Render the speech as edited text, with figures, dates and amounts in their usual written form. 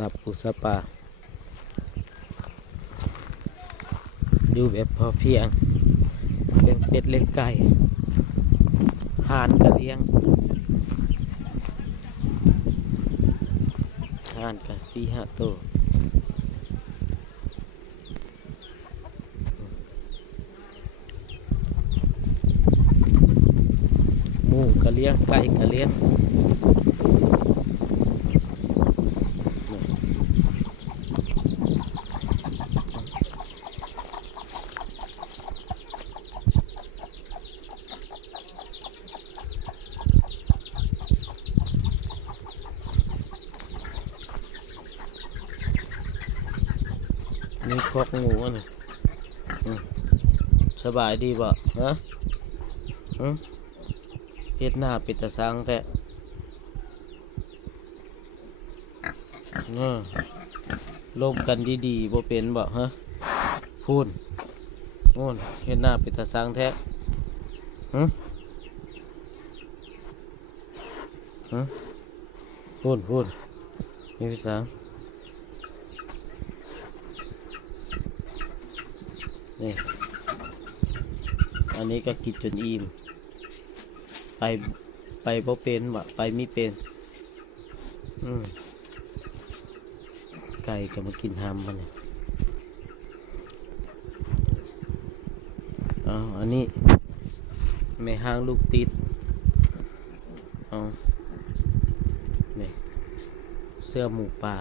สับปูสับปลาอยู่แบบพอเพียงเลี้ยงเป็ดเลี้ยงไก่ห่านก็เลี้ยงห่านก็4-5 ตัวหมูก็เลี้ยงไก่ก็เลี้ยงนี่คอกงูนี่สบายดีบ่ฮะเฮ็ดหน้าปิดตาสังแต่ลมกันดีๆบ่เป็นบ่ฮะพูนโน่นเฮ็ดหน้าปิดตาสังแท้พูนมีพี่สังนี่อันนี้ก็กินจนอิ่มไปบ่เป็นบ่ไปไม่เป็นไก่ก็มากินหำมันเนี่ยอันนี้แม่ห้างลูกติดนี่เสื้อหมูป่า